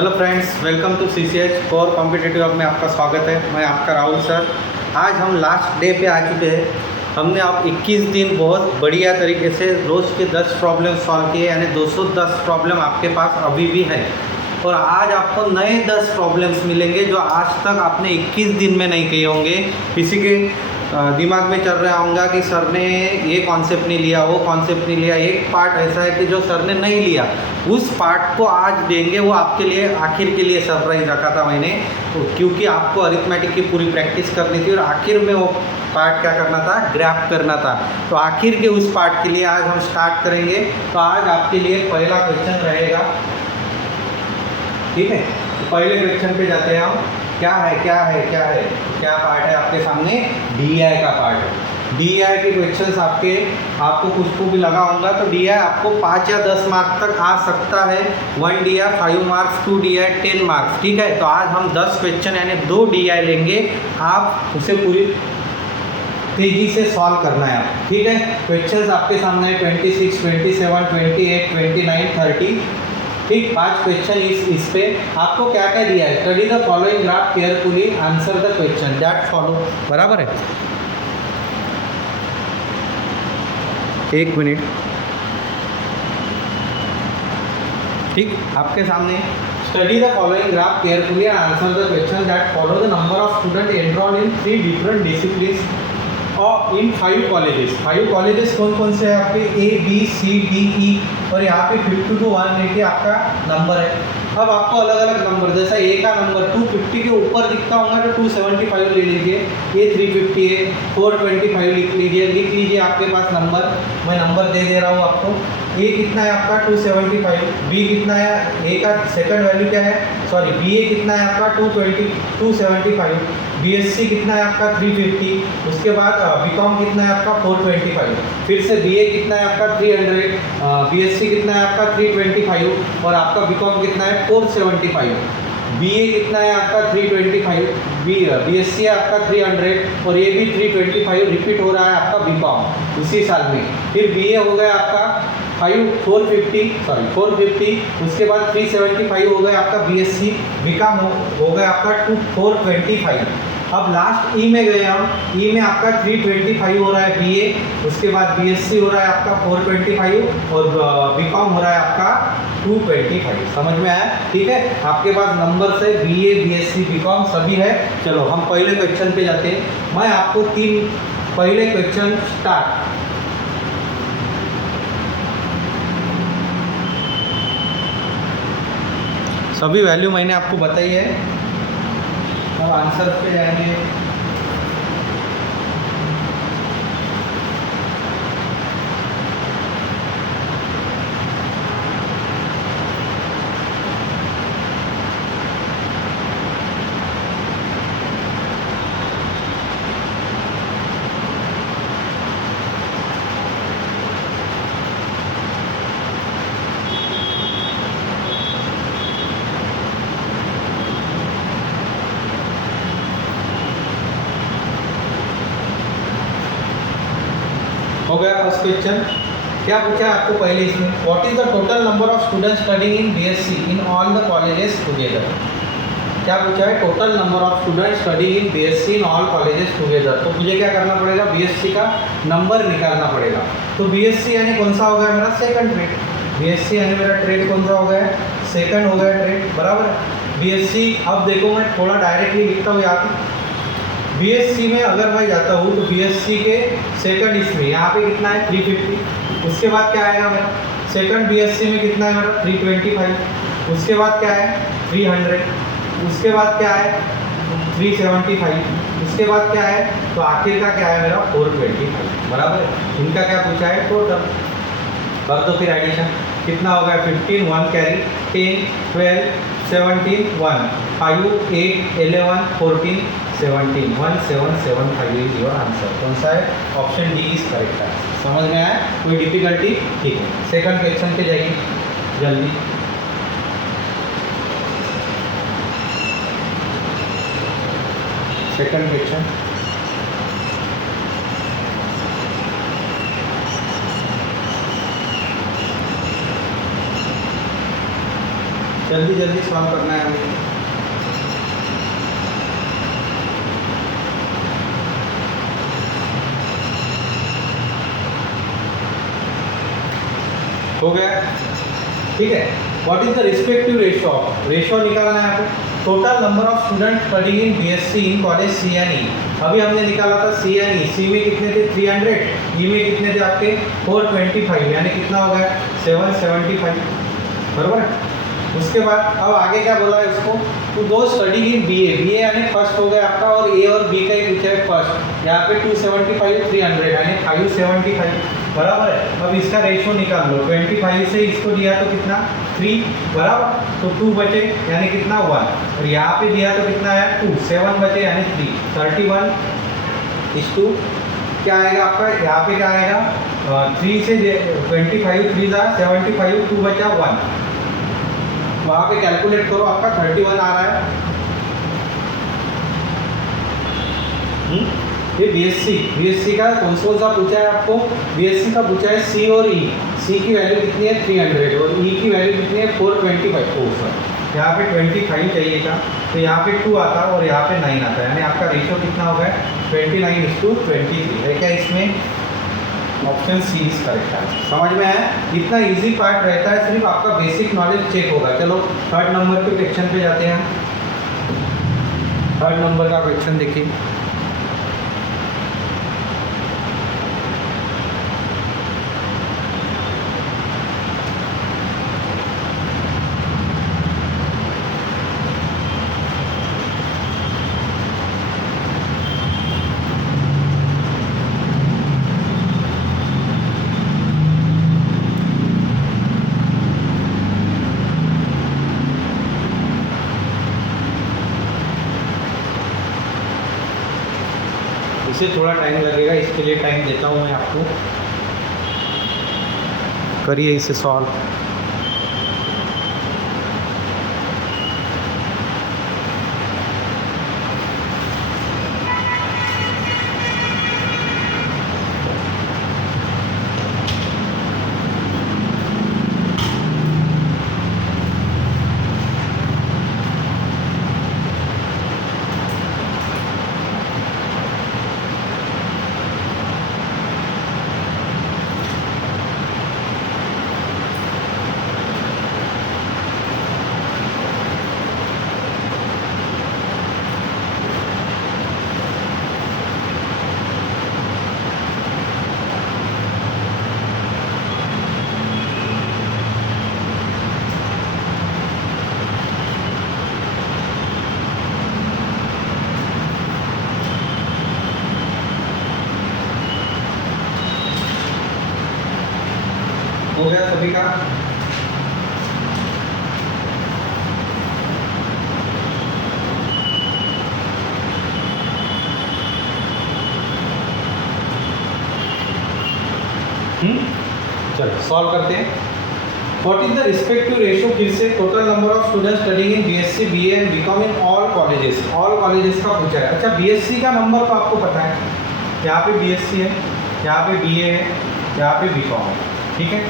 Hello friends, welcome to CCH core competitive में आपका स्वागत है। मैं आपका राहुल सर। आज हम लास्ट डे पे आ चुके हैं। हमने अब 21 दिन बहुत बढ़िया तरीके से रोज़ के 10 प्रॉब्लम सॉल्व किए, यानी 210 प्रॉब्लम आपके पास अभी भी है। और आज आपको नए 10 प्रॉब्लम्स मिलेंगे जो आज तक आपने 21 दिन में नहीं किए होंगे। किसी के दिमाग में चल रहा होगा कि सर ने ये कॉन्सेप्ट नहीं लिया, वो कॉन्सेप्ट नहीं लिया। एक पार्ट ऐसा है कि जो सर ने नहीं लिया, उस पार्ट को आज देंगे। वो आपके लिए आखिर के लिए सरप्राइज रखा था मैंने, तो क्योंकि आपको अरिथमेटिक की पूरी प्रैक्टिस करनी थी और आखिर में वो पार्ट क्या करना था, ग्रैप करना था। तो आखिर के उस पार्ट के लिए आज हम स्टार्ट करेंगे। तो आज आपके लिए पहला क्वेश्चन रहेगा, ठीक है। तो पहले क्वेश्चन पे जाते हैं हम। क्या पार्ट है आपके सामने? DI का पार्ट है। DI के क्वेश्चंस आपको कुछ को भी लगा होगा, तो DI आपको 5 या 10 मार्क्स तक आ सकता है। 1 DI 5 मार्क्स, 2 DI 10 मार्क्स, ठीक है। तो आज हम 10 क्वेश्चन यानी 2 DI लेंगे। आप उसे पूरी तेजी से सॉल्व करना है आप, ठीक है। क्वेश्चंस आपके सामने 26, 27, 28, 29, 30, ठीक। 5 क्वेश्चन इस पे आपको क्या क्या दिया है? Study the following graph carefully, answer the question that follow. बराबर है। 1 मिनट, ठीक। आपके सामने study the following graph carefully and answer the question that follow the number of student enrolled in 3 different discipline और इन 5 कॉलेजेस। 5 कॉलेजेस कौन कौन से हैं आपके? ABCDE, और यहाँ पे 50 to 180 आपका नंबर है। अब आपको अलग अलग नंबर, जैसा A का नंबर 250 के ऊपर दिखता होगा तो 275 ले लीजिए। ये 350 है, 425 लिख लीजिए आपके पास नंबर। मैं नंबर दे दे रहा हूँ आपको। A कितना है आपका? 275। B कितना है? A का सेकंड वैल्यू क्या है? सॉरी, BA कितना है आपका? 275। BSc कितना है आपका? 350। उसके बाद BCom कितना है आपका? 425। फिर से BA कितना है आपका? 300। BSc कितना है आपका? 325। और आपका BCom कितना है? 475। BA कितना है आपका? 325। BSc है आपका 300, और ये भी 325 रिपीट हो रहा है आपका BCom उसी साल में। फिर BA हो गया आपका 450। उसके बाद 375 हो गया आपका BSc। BCom हो गया आपका 425। अब लास्ट E में गए हम। E में आपका 325 हो रहा है BA। उसके बाद BSc हो रहा है आपका 425, और BCom हो रहा है आपका 225। समझ में आया? ठीक है। आपके पास नंबर से BA, BSc, BCom सभी है। चलो हम पहले क्वेश्चन पे जाते हैं। मैं आपको 3 पहले क्वेश्चन स्टार्ट। सभी वैल्यू मैंने आपको बताई है। अब आंसर पे जाएंगे। हो गया फर्स्ट क्वेश्चन। क्या पूछा है आपको पहले इसमें? What is the total number of students studying in BSc in all the colleges together? क्या पूछा है? Total number of students studying in BSc in all colleges together. तो मुझे क्या करना पड़ेगा? BSc का नंबर निकालना पड़ेगा। तो BSc यानी कौन सा हो गया मेरा? Second trade. BSc यानी मेरा ट्रेड कौन सा हो गया? सेकंड हो गया ट्रेड, बराबर। BSc, अब देखो मैं थोड़ा डायरेक्टली लिखता हूँ यहाँ पे। BSc में अगर मैं जाता हूँ तो BSc के सेकंड इसमें यहाँ पे कितना है? 350। उसके बाद क्या आएगा मेरा? सेकंड BSc में कितना है मेरा? 325। उसके बाद क्या है? 300। उसके बाद क्या है? 375। उसके बाद क्या है? तो आखिर का क्या है मेरा? 425, बराबर है। इनका क्या पूछा है? टोटल कर दो फिर एडिशन। कितना हो गया? 15, 1 कैरी, 10, 12, 17, 1, 5, 8, 11, 14, 17, 1775 इज योर आंसर। कौन सा है? ऑप्शन डी इज करेक्ट है। समझ में आया? कोई डिफिकल्टी? ठीक है। सेकंड क्वेश्चन पे जाइए जल्दी। Second question. जल्दी जल्दी सॉल्व करना है हमें। हो गया, ठीक है। What is the respective ratio of, ratio निकालना है आपको। Total number of student studying in BSc in college C and E. अभी हमने निकाला था सी एंड ई। सी में कितने थे 300, ई में कितने थे आपके 425, यानी कितना हो गया 775, बराबर है। उसके बाद अब आगे क्या बोला है उसको, तो दो स्टडी इन बी ए यानी फर्स्ट हो गया आपका, और ए और बी का ही पूछा है फर्स्ट। यहाँ पे 275 300 यानी 575, बराबर है। अब इसका रेशियो निकाल लो, 25 से इसको दिया तो कितना 3, बराबर, तो 2 बचे यानी कितना 1, और यहाँ पे दिया तो कितना है 2, 7 बचे यानी 3, 31:2 क्या आएगा आपका, यहाँ पे क्या आएगा 3 से 25 3 था 75, 2 बचा 1, वहाँ पे कैलकुलेट करो, आपका 31 आ रहा है। ये बीएससी का कौन सा पूछा है आपको, बीएससी का पूछा है सी और ई। सी की वैल्यू कितनी है 300 और ई की वैल्यू कितनी है 425। यहाँ पे 25 चाहिए था, तो यहाँ पे 2 आता और यहाँ पे 9 आता, यानी आपका रेशियो कितना हो गया 29:23 है। क्या इसमें ऑप्शन सी इज करेक्ट है। समझ में आया, इतना इजी पार्ट रहता है, सिर्फ आपका बेसिक नॉलेज चेक होगा। चलो थर्ड नंबर के क्वेश्चन पे जाते हैं। थर्ड नंबर का क्वेश्चन देखिए, इसे थोड़ा टाइम लगेगा, इसके लिए टाइम देता हूँ मैं आपको। करिए इसे सॉल्व। हो गया सभी का, चलो सॉल्व करते हैं। What is the respective ratio, फिर से total number of students studying in BSc BA and BCom in all colleges. All colleges का पूछा है। अच्छा बीएससी का नंबर तो आपको पता है, यहाँ पे बीएससी है, यहाँ पे बीए है, यहाँ पे बीकॉम है, ठीक है।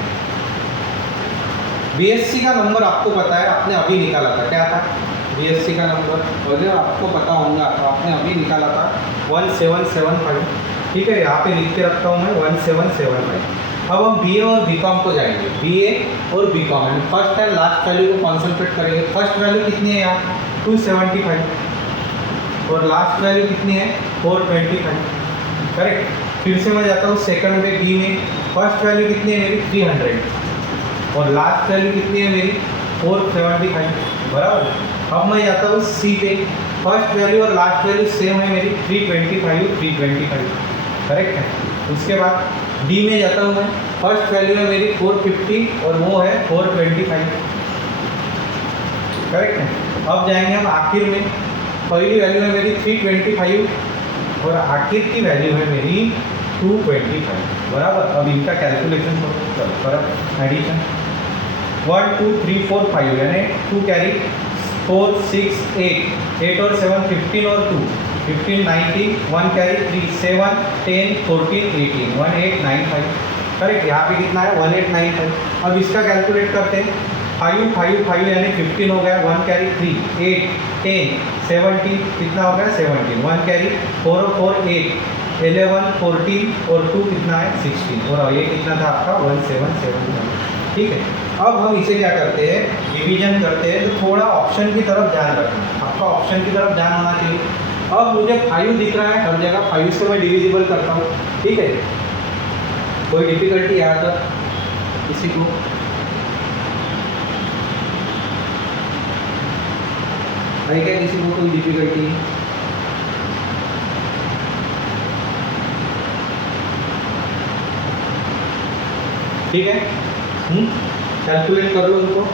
बीएससी का नंबर आपको पता है, आपने अभी निकाला था, क्या था बीएससी का नंबर, अगर आपको पता होगा तो आपने अभी निकाला था 1775, ठीक है। यहाँ पे लिख के रखता हूँ मैं 1775। अब हम बीए और बीकॉम को जाएंगे, बीए और BCom and first and last value को कॉन्सेंट्रेट करेंगे। फर्स्ट वैल्यू कितनी है यहाँ 275 और लास्ट वैल्यू कितनी है 425, करेक्ट। फिर से मैं जाता हूँ सेकंड में, बी में फर्स्ट वैल्यू कितनी है मेरी 300 और लास्ट वैल्यू कितनी है मेरी 475, बराबर। अब मैं जाता हूँ सी पे, फर्स्ट वैल्यू और लास्ट वैल्यू सेम है मेरी 325, करेक्ट है। उसके बाद डी में जाता हूँ मैं, फर्स्ट वैल्यू है मेरी 450 और वो है 425, करेक्ट है। अब जाएंगे हम आखिर में, पहली वैल्यू है मेरी 325 और आखिर की वैल्यू है मेरी 225, बराबर। अब इनका कैलकुलेशन करो, एडिशन 1 2 3 4 5 यानी 2 कैरी 4 6 8 और 7 15 और 2 15 19, 1 कैरी 3 7 10 14 18 1895, करेक्ट। यहाँ पे कितना है 1895। अब इसका कैलकुलेट करते हैं, 5 5 5 यानी 15 हो गया, 1 कैरी 3 8 10 17 कितना हो गया 17, 1 कैरी 4 और 4 8 11 14 और 2 कितना है 16 और ये कितना था आपका 1777। ठीक है, अब हम इसे क्या करते हैं डिवीजन करते हैं, तो थोड़ा ऑप्शन की तरफ ध्यान रखना, आपका ऑप्शन की तरफ ध्यान होना चाहिए। अब मुझे 5 दिख रहा है हर जगह, 5 से मैं डिविजिबल करता हूँ। ठीक है, कोई डिफिकल्टी है यहाँ तक किसी को? है क्या किसी को कोई डिफिकल्टी? ठीक है, कैलकुलेट कर लो उनको।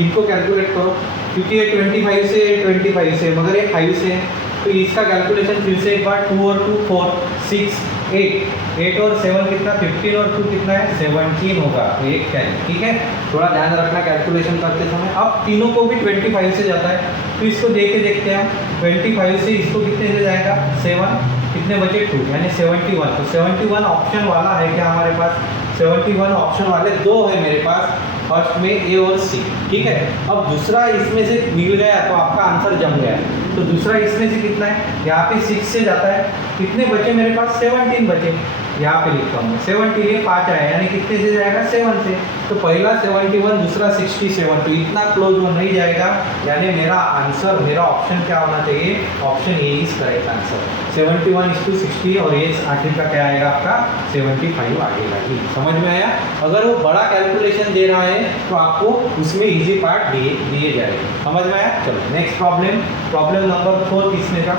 इनको कैलकुलेट करो, क्योंकि ये 25 से 25 से मगर ये 5 से है, तो इसका कैलकुलेशन फिर से एक बार 2 और 2 4 6 8 और 7 कितना 15 और 2 कितना है 17 होगा, तो एक कैरी। ठीक है, थोड़ा ध्यान रखना कैलकुलेशन करते समय। अब तीनों को भी 25 से जाता है, तो इसको देख के देखते हैं हम। 25 से इसको कितने से जाएगा 7, कितने बचे 2 यानी 71। तो 71 ऑप्शन वाला है क्या हमारे पास? 71 ऑप्शन वाले दो है मेरे पास, फर्स्ट में ए और सी। ठीक है, अब दूसरा इसमें से मिल गया तो आपका आंसर जम गया। तो दूसरा इसमें से कितना है, यहाँ पे 6 से जाता है, कितने बचे मेरे पास 17 बचे, यहाँ पे लिखता हूँ 17, ये 5 आया यानी कितने से जाएगा 7 से। तो पहला 71 दूसरा 67, तो इतना क्लोज वो नहीं जाएगा, यानी मेरा आंसर मेरा ऑप्शन क्या होना चाहिए, option A is correct answer. 71:60 और ये आखिर का क्या आएगा आपका 75 आएगा। समझ में आया? अगर वो बड़ा कैलकुलेशन दे रहा है तो आपको उसमें इजी पार्ट दिए जाएंगे। समझ में आया? चलो नेक्स्ट प्रॉब्लम, प्रॉब्लम नंबर 4 किसने का,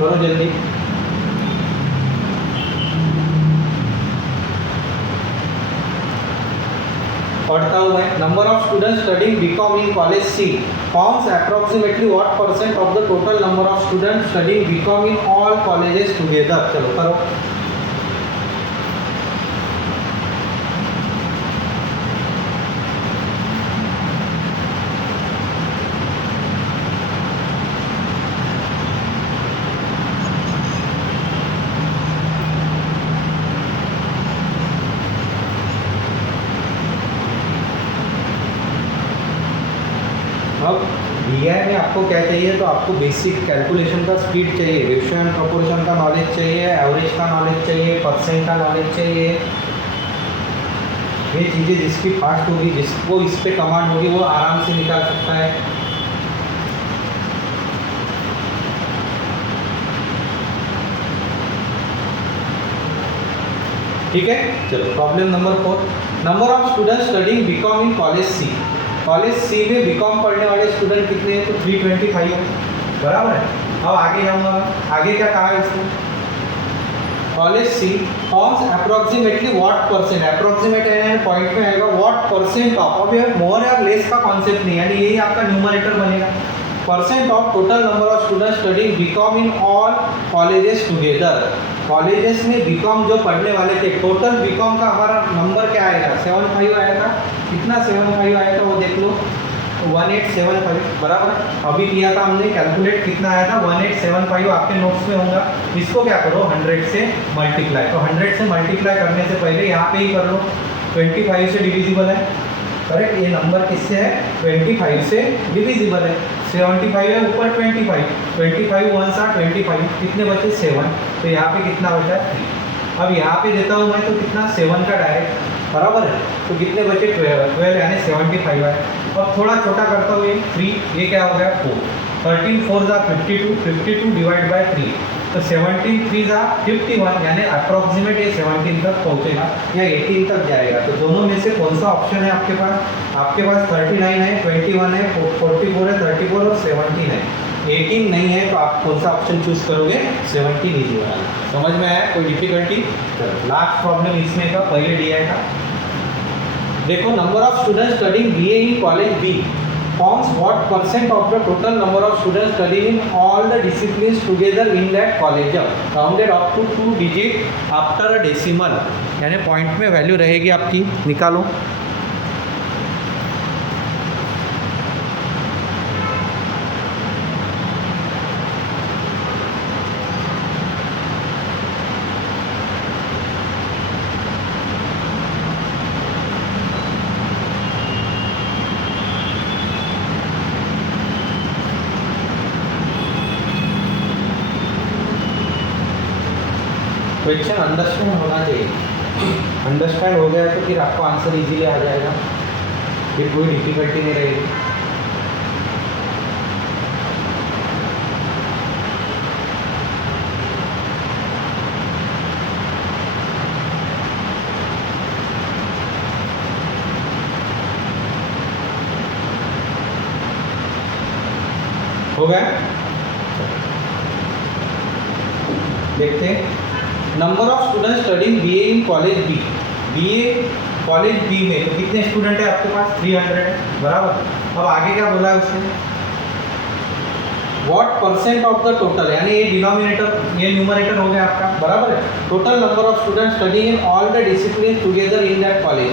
करो जल्दी। पढ़ता हूँ मैं। Number of students studying BCom in college C forms approximately what percent of the total number of students studying BCom in all colleges together. चलो करो। अब दिया में आपको क्या चाहिए, तो आपको बेसिक कैलकुलेशन का स्पीड चाहिए, रेशियो एंड प्रोपोर्शन का नॉलेज चाहिए, एवरेज का नॉलेज चाहिए, परसेंट का नॉलेज चाहिए। ये चीज़ें जिसकी फास्ट होगी, जिसको इस पे कमांड होगी, वो आराम से निकाल सकता है। ठीक है, चलो problem number 4। Number of students studying BCom in college C. College C में बीकॉम पढ़ने वाले स्टूडेंट कितने हैं, तो 325 है, बराबर है। अब आगे जाऊंगा, आगे क्या कहा है इसको, college C forms approximately what percent, approximate है पॉइंट में आएगा, व्हाट परसेंट ऑफ, अब ये मोर या लेस का कॉन्सेप्ट नहीं, यानी यही आपका न्यूमरेटर बनेगा। Percent of total number of students studying BCom in all colleges together. Colleges में बीकॉम जो पढ़ने वाले थे, टोटल बीकॉम का हमारा नंबर क्या आएगा, 75 आया था। कितना 75 आया था वो देख लो, 1875, बराबर। अभी किया था हमने कैलकुलेट, कितना आया था 1875, आपके नोट्स में होगा। इसको क्या करो 100 से मल्टीप्लाई, तो 100 से मल्टीप्लाई करने से पहले यहाँ पे ही कर लो, 25 से डिविजिबल है, करेक्ट। ये नंबर किससे है, 25 से डिविजिबल है। 75 है ऊपर 25, 25 1 सा 25, कितने बचे 7, तो यहाँ पे कितना बचा है 3। अब यहाँ पे देता हूँ मैं तो कितना 7 का डायरेक्ट, बराबर है, तो कितने बचे 12 यानी 75 है। अब थोड़ा छोटा करता हूँ, ये 3, ये क्या हो गया 4, 13 4 जा 52, 52 डिवाइड बाय 3, तो 17 3 जा 51, यानी अप्रॉक्सीमेट ये 17 तक पहुँचेगा या 18 तक जाएगा। तो दोनों में से कौन सा ऑप्शन है आपके पास, आपके पास 39 है, 21 है, 44 है, 34 और 17 है, 18 नहीं है, तो आप कौन सा ऑप्शन चूज करोगे, 17 इजी वाला। समझ में आया, कोई डिफिकल्टी? लास्ट प्रॉब्लम इसमें का पहले दिया था, देखो। Number of students studying BA in college B forms what percent of the total number of students studying in all the disciplines together in that college, rounded up to 2 digit after a decimal, यानी point में value रहेगी आपकी, निकालो। Question understand होना चाहिए। Understand हो गया तो फिर आपको आंसर इजीली आ जाएगा, फिर कोई डिफिकल्टी नहीं रहेगी। हो गया? देखते हैं number of student studying BA in college B. BA college B में तो कितने स्टूडेंट है आपके पास? 300 है, बराबर। अब आगे क्या बोला है उसने? What percent of the total, यानी ये डिनोमिनेटर ये न्यूमरेटर हो गया आपका, बराबर है। Total number of student studying in all the discipline together in that college,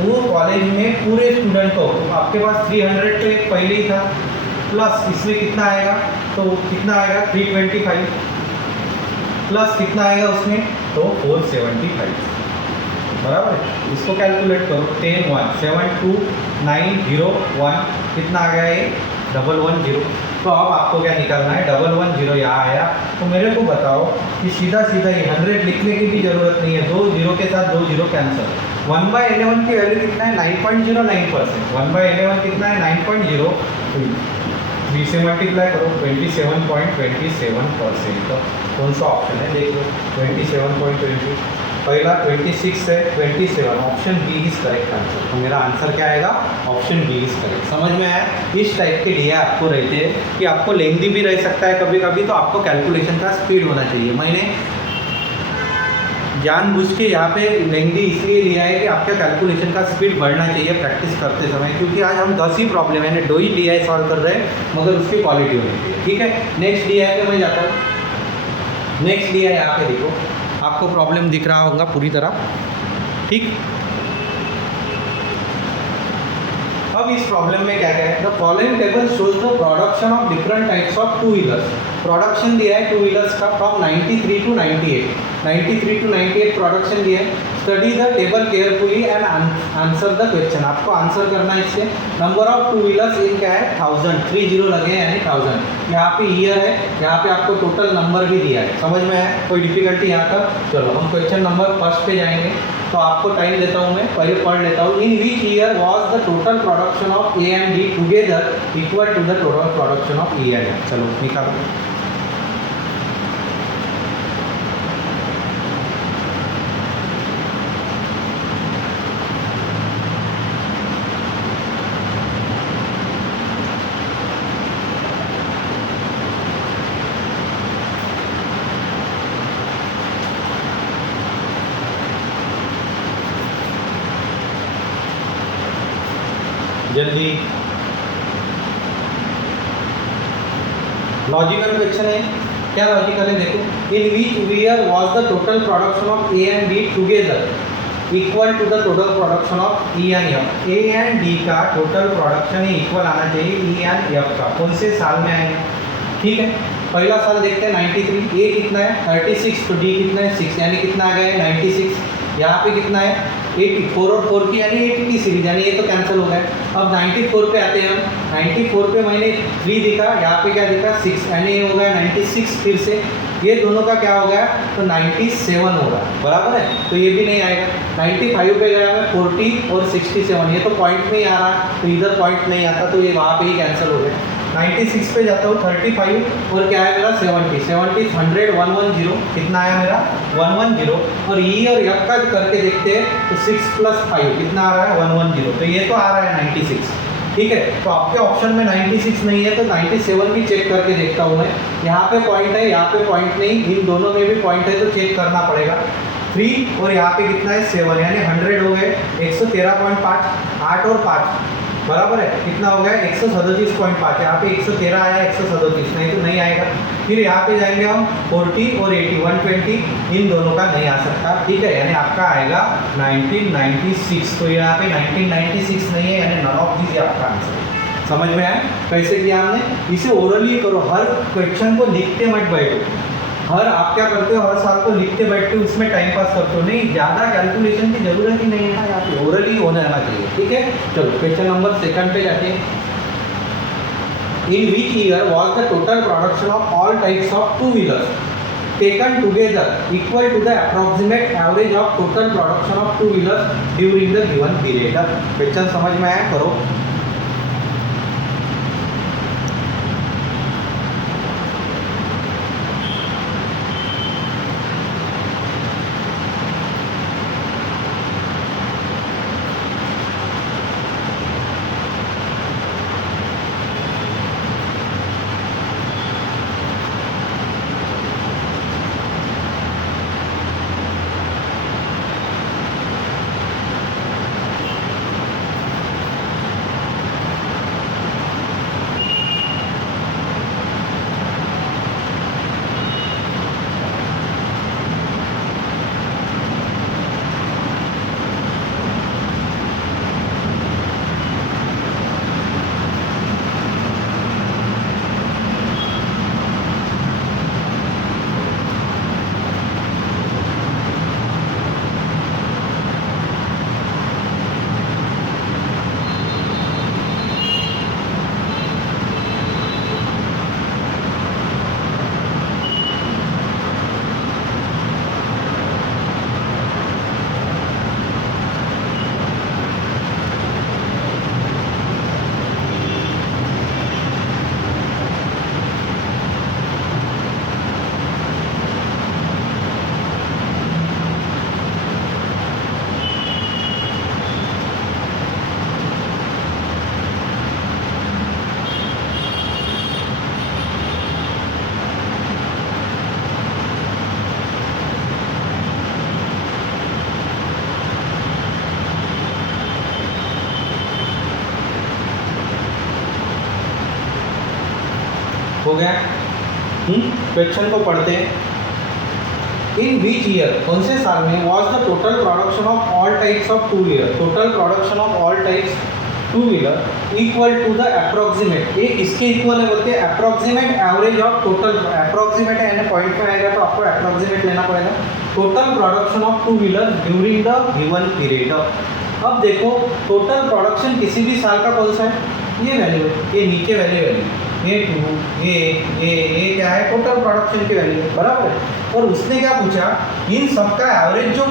वो कॉलेज में पूरे स्टूडेंट को, तो आपके पास 300 तो एक पहले ही था, प्लस इसमें कितना आएगा, तो कितना आएगा 325, प्लस कितना आएगा उसमें, तो 475, बराबर है। इसको कैलकुलेट करो, 10 1 7 2 9 0 1, कितना आ गया ये 110। तो अब आपको क्या निकालना है, 110 यहाँ आया, तो मेरे को बताओ कि सीधा सीधा ये 100 लिखने की भी जरूरत नहीं है, 2 0 के साथ 2 0 कैंसिल। 1/11 की वैल्यू कितना है, 9.09%। 1/11 कितना है, 9.0, 3 से मल्टीप्लाई करो, 27.27%। तो कौन सा ऑप्शन है देख लो, 27.20, पहला 26 है, 27, option B is correct answer. तो मेरा आंसर क्या आएगा, ऑप्शन बी इज करेक्ट। समझ में आया? इस टाइप के लिए आपको रहते हैं कि आपको लेंथी भी रह सकता है कभी कभी, तो आपको कैलकुलेशन का स्पीड होना चाहिए। मैंने जानबूझ के यहाँ पे लेंथी इसलिए लिया है कि आपका कैलकुलेशन का स्पीड बढ़ना चाहिए प्रैक्टिस करते समय, क्योंकि आज हम 10 ही प्रॉब्लम है, 2 ही डी आई सॉल्व कर रहे हैं, मगर उसकी क्वालिटी होनी चाहिए। ठीक है, नेक्स्ट डी आई पे मैं जाता हूँ। नेक्स्ट डी आई यहाँ पे देखो, आपको प्रॉब्लम दिख रहा होगा पूरी तरह, ठीक। अब इस प्रॉब्लम में क्या है, the following table shows the production of different types of two wheelers. Production दिया है टू व्हीलर्स का फ्रॉम 93 to 98, 93 to 98 प्रोडक्शन दिया है। Study the table carefully and answer the question. आपको आंसर करना है इससे। नंबर ऑफ टू व्हीलर्स इन क्या है, 1000, 30 लगे हैं यानी 1000। यहाँ पे ईयर है, यहाँ पे आपको टोटल नंबर भी दिया है। समझ में आया? कोई डिफिकल्टी यहाँ तक? चलो हम क्वेश्चन नंबर फर्स्ट पे जाएंगे, तो आपको टाइम देता हूँ, मैं पहले पढ़ लेता हूँ। In which year was the total production of A and D together equal to the total production of E and F. चलो निकालो। जल्दी, लॉजिकल क्वेश्चन है। क्या लॉजिकल है देखो, in which year was the total production of A and B together equal to the total production of E and F. A and D का total production ही equal आना चाहिए ई एंड एफ का। कौन से साल में आएगा? ठीक है, पहला साल देखते हैं 93, ए कितना है 36, तो डी कितना है 6, यानी कितना आ गया है 96। यहाँ पे कितना है 84 और 4 की यानी 80 की सीरीज, यानी ये तो कैंसिल हो गया। अब 94 पे आते हैं हम। 94 पे मैंने 3 दिखा, यहाँ पे क्या दिखा 6, यानी ये हो गया 96। फिर से ये दोनों का क्या हो गया, तो 97 होगा, बराबर है। तो ये भी नहीं आएगा। 95 पे गया मैं 40 और 67, ये तो पॉइंट में ही आ रहा, तो इधर पॉइंट नहीं आता, तो ये वहाँ पे ही कैंसिल हो गया। 96 पे जाता हूँ 35 और क्या है मेरा 70, 100 110, कितना आया मेरा 110। और ई और एफ का करके देखते हैं तो 6 + 5 कितना आ रहा है 110, तो ये तो आ रहा है 96। ठीक है, तो आपके ऑप्शन में 96 नहीं है, तो 97 भी चेक करके देखता हूँ मैं। यहाँ पे पॉइंट है, यहाँ पे पॉइंट नहीं, इन दोनों में भी पॉइंट है, तो चेक करना पड़ेगा। 3 और यहाँ पे कितना है 7, यानी 100 हो गए। 113.5, 8 और 5 बराबर है, कितना हो गया 137.5। यहाँ पे 113 आया, 137 नहीं तो नहीं आएगा। फिर यहाँ पे जाएंगे हम 40 और 80, 120, इन दोनों का नहीं आ सकता। ठीक है, यानी आपका आएगा 1996। तो यहाँ पे 1996 नहीं है, यानी नन ऑफ दिस आपका आंसर है। समझ में आया कैसे किया हमने? इसे ओरली करो, हर क्वेश्चन को लिखते मत बैठो। हर आप क्या करते हो, हर साल को लिखते बैठते हो, उसमें टाइम पास करते हो, नहीं ज़्यादा कैलकुलेशन की जरूरत ही नहीं है ना, यहाँ पे ओरली होना चाहिए। ठीक है, चलो क्वेश्चन नंबर 2 पे जाते हैं। In which year was the total production of all types of two wheelers. taken together equal to the approximate average of total production of two wheelers during the given period. अब question समझ में आया करो. हो गया. Question को पढ़ते हैं. इन विच ईयर, कौन से साल में, was the total production of all types of two wheeler, total production of all types two wheeler equal to the approximate, ये इसके इक्वल है बोलते हैं approximate average of total, approximate है पॉइंट में आएगा तो आपको अप्रोक्सीमेट लेना पड़ेगा, total production of two wheeler during the given period. अब देखो टोटल प्रोडक्शन किसी भी साल का कौन सा है, ये वैल्यू है, ये नीचे वैल्यू ये टू ये क्या है, टोटल प्रोडक्शन की वैल्यू है, बराबर है. और उसने क्या पूछा, इन सबका एवरेज जो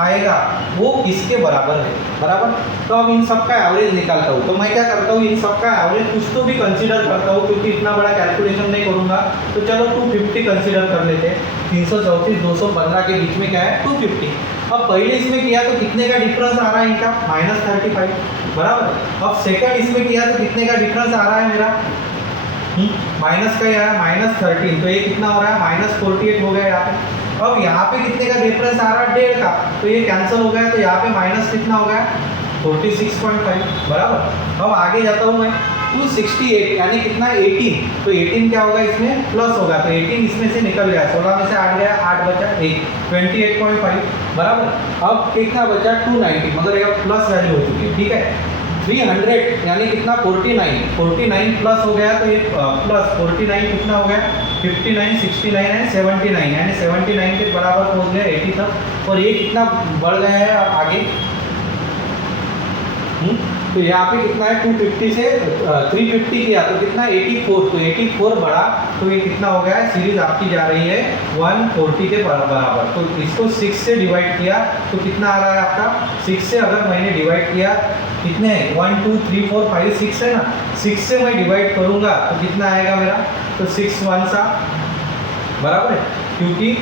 आएगा वो किसके बराबर है, बराबर. तो अब इन सबका एवरेज निकालता हूँ, तो मैं क्या करता हूँ, इन सबका एवरेज कुछ तो भी कंसीडर करता हूँ, क्योंकि इतना बड़ा कैलकुलेशन नहीं करूँगा. तो चलो 250 कंसीडर कर लेते हैं. 334 215 के बीच में क्या है, 250. अब पहले इसमें किया तो कितने का डिफरेंस आ रहा है इनका, -35, बराबर. अब सेकंड इसमें किया तो कितने का डिफरेंस आ रहा है मेरा, माइनस का यार -13, तो ये कितना हो रहा है, -48 हो गया यहाँ पे. अब यहाँ पे कितने का डिफरेंस आ रहा है, 1.5 का, तो ये कैंसिल हो गया, तो यहाँ पे माइनस कितना हो गया, 46.5, बराबर. अब आगे जाता हूँ मैं, 268 यानी कितना, 18, तो 18 क्या होगा इसमें, प्लस होगा, तो 18 इसमें से निकल गया, 16 में से 8 गया, 8 बचा 1, 28.5, बराबर. अब कितना बचा, 290, मगर ये प्लस वैल्यू हो चुकी है, ठीक है. 300 यानी कितना, 49 प्लस हो गया, तो ये प्लस 49 कितना हो गया, 59, 69 है 79, यानी 79 के बराबर पहुंच गया 80 तक. और ये कितना बढ़ गया है आगे, तो यहाँ पे कितना है, 250 से 350 किया तो कितना, 84, तो 84 बढ़ा, तो ये कितना हो गया है, सीरीज आपकी जा रही है 140 के बराबर. तो इसको 6 से डिवाइड किया तो कितना आ रहा है आपका, 6 से अगर मैंने डिवाइड किया, कितने हैं, 1 2 3 4 5 6 है ना, 6 से मैं डिवाइड करूँगा तो कितना आएगा मेरा, तो 6 1 सा, बराबर है, क्योंकि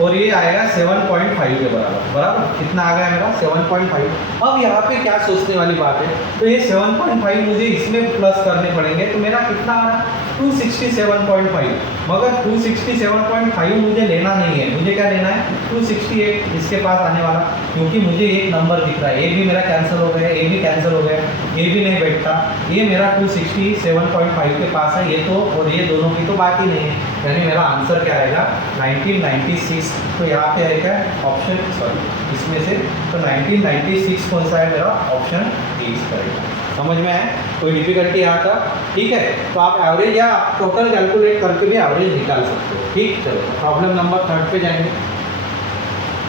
और ये आएगा 7.5 के बराबर, बराबर. कितना आ गया मेरा, 7.5. अब यहाँ पे क्या सोचने वाली बात है, तो ये 7.5 मुझे इसमें प्लस करने पड़ेंगे, तो मेरा कितना आ रहा है, 267.5. मगर 267.5 मुझे लेना नहीं है, मुझे क्या लेना है, 268 इसके पास आने वाला, क्योंकि मुझे एक नंबर दिख रहा है, ये भी मेरा कैंसिल हो गया, ये भी कैंसिल हो गया, ये भी नहीं बैठता, ये मेरा 267.5 के पास है, ये तो, और ये दोनों की तो बात ही नहीं है. यानी मेरा आंसर क्या आएगा, 1996. तो यहाँ पे आएगा ऑप्शन, सॉरी इसमें से, तो 1996 कौन सा है मेरा, ऑप्शन डी करेगा. समझ में आया, कोई डिफिकल्टी यहाँ था, ठीक है. तो आप एवरेज या टोटल कैलकुलेट करके भी एवरेज निकाल सकते हो, ठीक. चलो प्रॉब्लम नंबर 3 पे जाएंगे.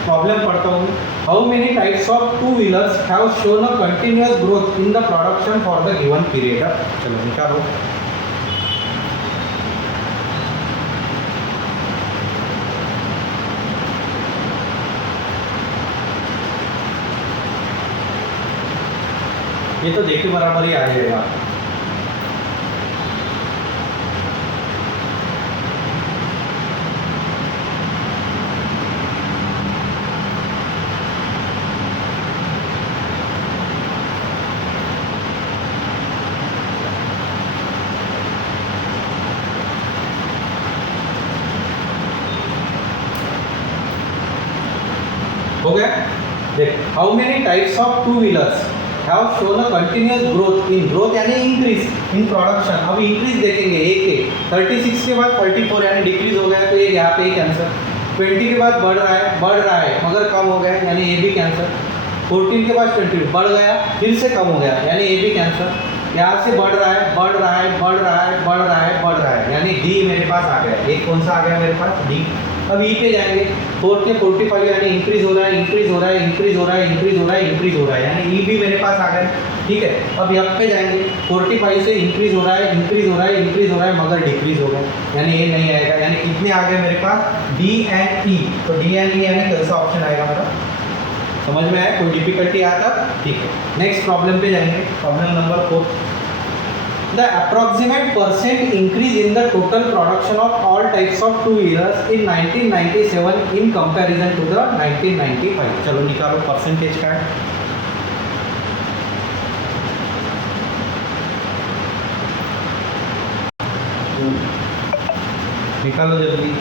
प्रॉब्लम पढ़ता हूँ. How many types of two wheelers have shown a continuous growth in the production for the given period. चलो निकालो. ये तो जे के बराबर ही आ जाएगा। हो गया। देख, how many types of two wheelers have shown a continuous growth in, growth यानी इंक्रीज इन प्रोडक्शन। अब इंक्रीज देखेंगे एक 36 के बाद 34 यानी डिक्रीज हो गया, तो ये यहाँ पे ही कैंसर। 20 के बाद बढ़ रहा है मगर कम हो गया यानी ये भी कैंसर। 14 के बाद 20 बढ़ गया फिर से कम हो गया यानी ये भी कैंसर। यहाँ से बढ़ रहा है यानी डी मेरे पास आ गया। एक कौन सा आ गया मेरे पास, डी। अब ई पे जाएंगे, 4 के 45 यानी इंक्रीज हो रहा है यानी ई भी मेरे पास आ गया। ठीक है, अब यहाँ पे जाएंगे, 45 से इंक्रीज हो रहा है मगर डिक्रीज हो गया यानी ये नहीं आएगा। यानी कितने आ गए मेरे पास, डी एंड ई। तो डी एंड ई यानी कौन सा ऑप्शन आएगा मेरा, समझ में आया? कोई डिफिकल्टी आता? ठीक है, नेक्स्ट प्रॉब्लम पे जाएंगे। Problem number 4, the approximate percent increase in the total production of all types of two wheelers in 1997 in comparison to the 1995। चलो निकालो परसेंटेज का है। निकालो जल्दी।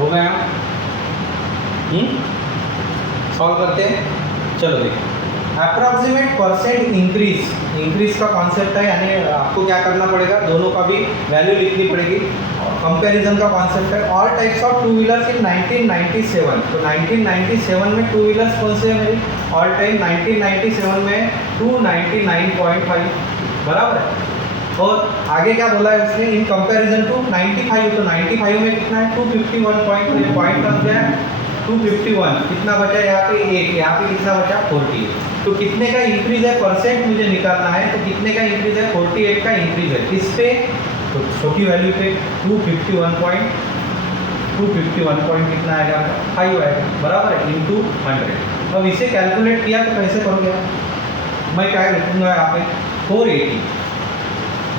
हो गया, सॉल्व करते हैं। चलो देखिए, अप्रॉक्सीमेट परसेंट इंक्रीज का कॉन्सेप्ट है, यानी आपको क्या करना पड़ेगा, दोनों का भी वैल्यू लिखनी पड़ेगी। कंपैरिजन का कॉन्सेप्ट है। All types of two wheelers in 1997। तो 1997 में टू व्हीलर्स कौन से हैं मेरी, ऑल टाइम 1997 में 299.5 बराबर है। और आगे क्या बोला है उसने, इन कंपैरिजन टू 95। तो 95 में कितना है, 251 पॉइंट बन गया 251। कितना बचा यहाँ पे, एक। यहाँ पे कितना बचा, 48। तो कितने का इंक्रीज है, परसेंट मुझे निकालना है। तो कितने का इंक्रीज है, 48 का इंक्रीज है। किस पे, तो छोटी वैल्यू पे 251 पॉइंट कितना आएगा, 5 आएगा बराबर है, इंटू 100। अब इसे कैलकुलेट किया तो कैसे करोगे, मैं क्या लिखूंगा यहाँ पे 480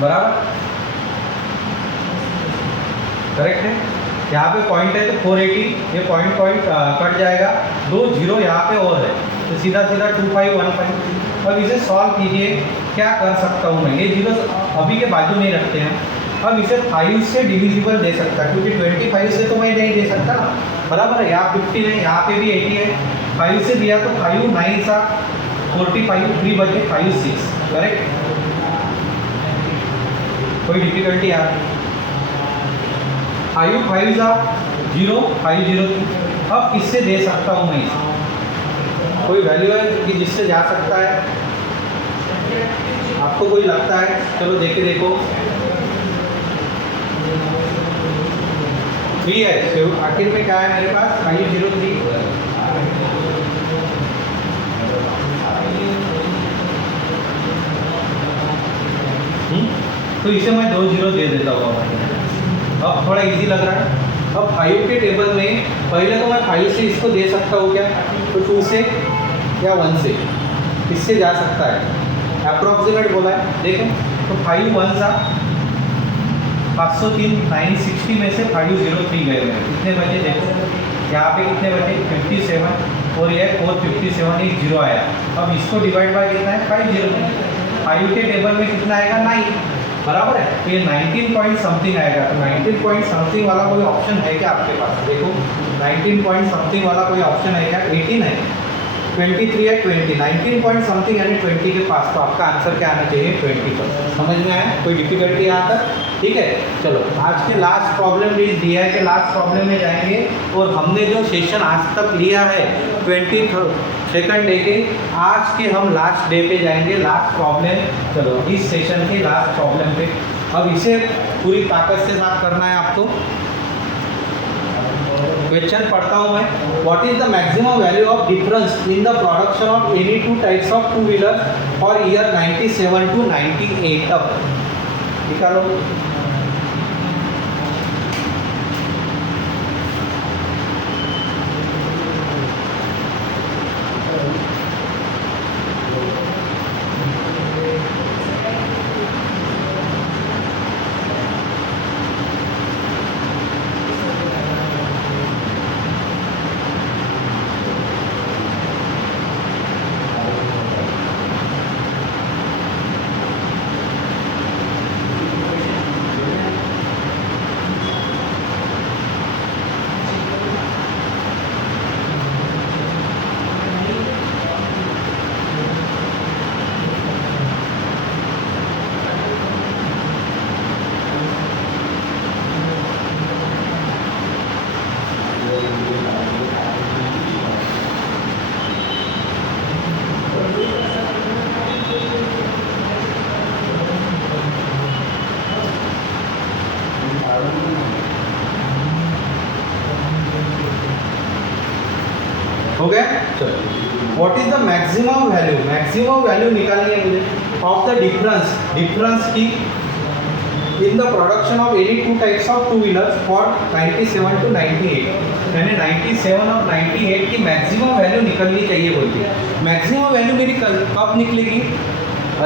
बराबर, करेक्ट है। यहाँ पे पॉइंट है तो 480, ये पॉइंट कट जाएगा, 2 जीरो यहाँ पे और है तो सीधा 2515। अब इसे सॉल्व कीजिए, क्या कर सकता हूँ मैं, ये जीरो अभी के बाजू नहीं रखते हैं। अब इसे 5 से डिविजिबल दे सकता है, क्योंकि 25 से तो मैं नहीं दे सकता ना, बराबर है। यहाँ 50 है, यहाँ पे भी 80 है, 5 से दिया तो 5 9 सा 45, 3 बचे 5 6, करेक्ट। कोई डिफिकल्टी आ रही, 5 5 सा 0 5 0। अब किससे दे सकता हूँ मैं इसे, कोई वैल्यू है कि जिससे जा सकता है, आपको कोई लगता है, चलो देखे देखो। 3 है, आखिर में क्या है मेरे पास, 503। तो इसे मैं 2 जीरो दे देता हूँ। अब थोड़ा इजी लग रहा है। अब 5 के टेबल में पहले तो मैं 5 से इसको दे सकता हूँ क्या, तो 2 से या 1 से इससे जा सकता है, अप्रॉक्सीमेट बोला है। देखें तो 5 1 सा 503, 960 में से 503 गए हुए, कितने बचे देखो, यहाँ पे कितने बचे 57, और ये 457, एक जीरो आया। अब इसको डिवाइड बाय कितना है, 50। 5 के टेबल में कितना आएगा 9, बराबर है। तो ये 19 पॉइंट समथिंग आएगा। तो 19 पॉइंट समथिंग वाला कोई ऑप्शन है क्या आपके पास? देखो 19 पॉइंट समथिंग वाला कोई ऑप्शन है क्या? 18 है, 23 है, 20, 19 पॉइंट समथिंग यानी 20 के पास। तो आपका आंसर क्या आना चाहिए? 20%। समझ में आया? कोई डिफिकल्टी यहाँ तक? ठीक है, चलो आज के लास्ट प्रॉब्लम भी दिया है कि लास्ट प्रॉब्लम में जाएंगे। और हमने जो सेशन आज तक लिया है 22nd डे के, आज के हम लास्ट डे पे जाएंगे, लास्ट प्रॉब्लम। चलो इस सेशन के लास्ट प्रॉब्लम पे, अब इसे पूरी ताकत से साथ करना है आपको। क्वेश्चन पढ़ता हूँ मैं। What is the maximum value of difference in the production of any two types of two wheeler for year 97 to 98 तक? निकालो। हो गया? चलो, what is the maximum value? Maximum value निकालनी है मुझे ऑफ द डिफरेंस की in the production of any two types of two wheelers for 97 to 98। मैंने 97 और 98 की मैक्सिमम वैल्यू निकलनी चाहिए बोलती है। मैक्सिमम वैल्यू मेरी कब निकलेगी?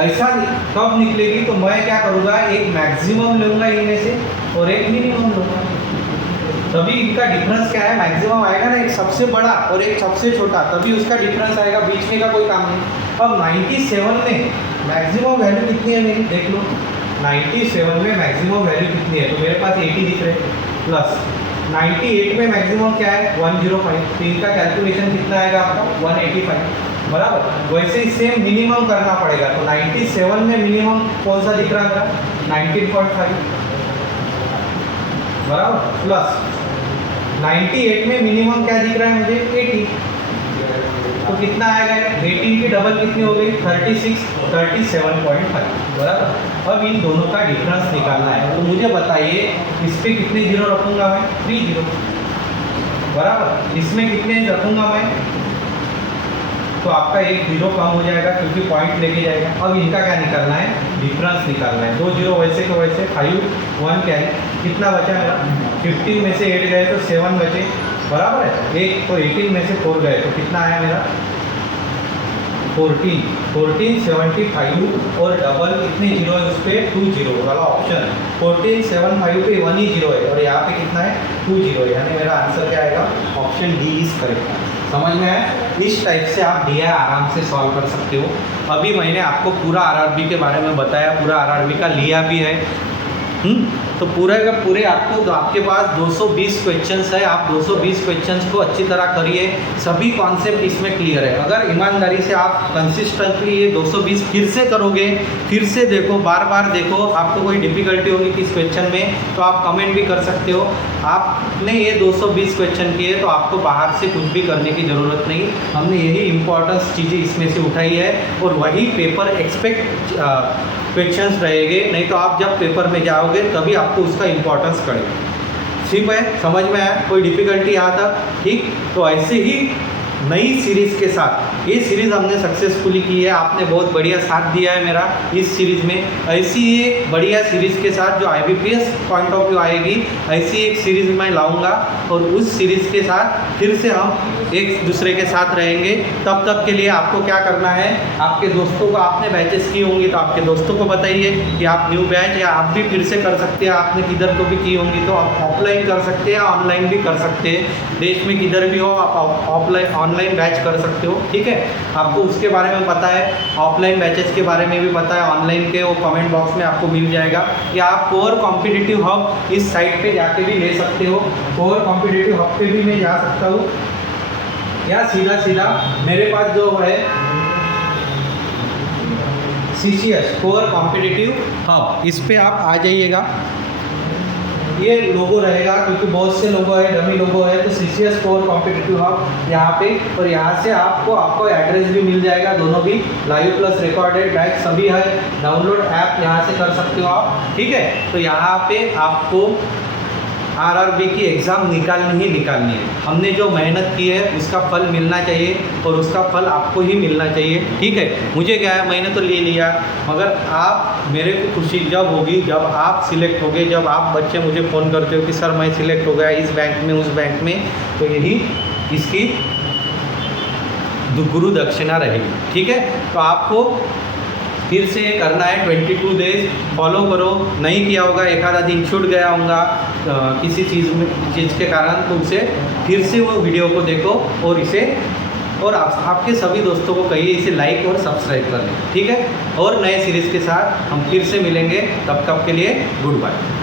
ऐसा कब निकलेगी? तो मैं क्या करूँगा, एक मैक्सिमम लूँगा इनमें से और एक मिनिमम लूँगा। तभी इनका डिफरेंस क्या है? मैक्सिमम आएगा ना, एक सबसे बड़ा और एक सबसे छोटा, तभी उसका डिफरेंस आएगा। बीच में का कोई काम नहीं। अब 97 में मैक्सिमम वैल्यू कितनी है मेरी? देख लो 97 में मैक्सिमम वैल्यू कितनी है? तो मेरे पास 80 दिख रहे हैं, प्लस 98 में मैक्सिमम क्या है? 105। तो इनका कैलकुलेशन कितना आएगा आपका? 185, बराबर। वैसे ही सेम मिनिमम करना पड़ेगा। तो 97 में मिनिमम कौन सा दिख रहा है? 19.5, बराबर, प्लस 98 में मिनिमम क्या दिख रहा है मुझे? 80। तो कितना आएगा? 18 की डबल कितनी हो गई? 36, 37.5, बराबर। अब इन दोनों का डिफरेंस निकालना है। तो मुझे बताइए इस पे कितने जीरो रखूंगा मैं? 3 जीरो, बराबर। इसमें कितने रखूंगा मैं? तो आपका एक जीरो कम हो जाएगा क्योंकि पॉइंट लेके जाएगा। अब इनका क्या निकालना है? डिफरेंस निकालना है। 2 जीरो वैसे के वैसे, 5 1 क्या है? कितना बचा मेरा? 15 में से 8 गए तो 7 बचे, बराबर है। एक तो 18 में से 4 गए तो कितना आया मेरा? 14, 75 और डबल कितने जीरो है उस पर? 2 जीरो वाला ऑप्शन है। 1475 पे 1 ही जीरो है और यहाँ पे कितना है? 2 जीरो है, यानी मेरा आंसर क्या आएगा? Option D is correct. समझ में आया? इस टाइप से आप डी आराम से सॉल्व कर सकते हो। अभी मैंने आपको पूरा आरआरबी के बारे में बताया, पूरा आरआरबी का लिया भी है। तो पूरे का पूरे आपको, तो आपके पास 220 क्वेश्चंस है। आप 220 क्वेश्चंस को अच्छी तरह करिए, सभी कॉन्सेप्ट इसमें क्लियर है। अगर ईमानदारी से आप कंसिस्टेंटली ये 220 फिर से करोगे, फिर से देखो, बार बार देखो, आपको कोई डिफिकल्टी होगी किस क्वेश्चन में तो आप कमेंट भी कर सकते हो। आपने ये 220 क्वेश्चन किए तो आपको बाहर से कुछ भी करने की ज़रूरत नहीं। हमने यही इंपॉर्टेंस चीज़ें इसमें से उठाई है और वही पेपर एक्सपेक्ट क्वेश्चंस रहेंगे। नहीं तो आप जब पेपर में जाओगे तभी आपको उसका इम्पोर्टेंस पड़ेगा। ठीक है? समझ में आया? कोई डिफिकल्टी यहाँ तक? ठीक। तो ऐसे ही नई सीरीज़ के साथ, ये सीरीज़ हमने सक्सेसफुली की है, आपने बहुत बढ़िया साथ दिया है मेरा इस सीरीज़ में। ऐसी एक बढ़िया सीरीज़ के साथ जो IBPS पॉइंट ऑफ व्यू आएगी, ऐसी एक सीरीज़ मैं लाऊंगा और उस सीरीज़ के साथ फिर से हम एक दूसरे के साथ रहेंगे। तब तक के लिए आपको क्या करना है? आपके दोस्तों को, आपने बैचेस की होंगी तो आपके दोस्तों को बताइए कि आप न्यू बैच या आप भी फिर से कर सकते हैं। आपने किधर को भी की होंगी तो आप ऑफलाइन कर सकते हैं, ऑनलाइन भी कर सकते हैं। देश में किधर भी हो आप ऑफलाइन ऑनलाइन बैच कर सकते हो, ठीक है। आपको उसके बारे में पता है, ऑफलाइन बैचेस के बारे में भी पता है, ऑनलाइन के वो कमेंट बॉक्स में आपको मिल जाएगा। या आप कोर कॉम्पिटिटिव हब इस साइट पे जाके भी ले सकते हो, कोर कॉम्पिटिटिव हब पे भी मैं जा सकता हूँ, या सीधा सीधा मेरे पास जो है CCS कोर कॉम्पिटिटिव हब, इस पे आप आ जाइएगा। ये लोगो रहेगा क्योंकि बहुत से लोगो है, डमी लोगो है, तो CCS कोर कॉम्पिटिटिव हब यहाँ पे, और यहाँ से आपको एड्रेस भी मिल जाएगा, दोनों भी लाइव प्लस रिकॉर्डेड बैच सभी है। डाउनलोड ऐप यहाँ से कर सकते हो आप, ठीक है। तो यहाँ पे आपको RRB की एग्ज़ाम निकालनी है। हमने जो मेहनत की है उसका फल मिलना चाहिए, और उसका फल आपको ही मिलना चाहिए, ठीक है। मुझे क्या है, मैंने तो ले लिया, मगर आप, मेरे को खुशी जब होगी जब आप सिलेक्ट होगे, जब आप बच्चे मुझे फ़ोन करते हो कि सर मैं सिलेक्ट हो गया इस बैंक में उस बैंक में, तो यही इसकी गुरु दक्षिणा रहेगी, ठीक है। तो आपको फिर से ये करना है, 22 डेज फॉलो करो। नहीं किया होगा, एक आधा दिन छूट गया होगा किसी चीज़ के कारण, तो उसे फिर से वो वीडियो को देखो, और इसे, और आपके सभी दोस्तों को कहिए इसे लाइक और सब्सक्राइब कर लें, ठीक है। और नए सीरीज़ के साथ हम फिर से मिलेंगे, तब तक के लिए गुड बाय।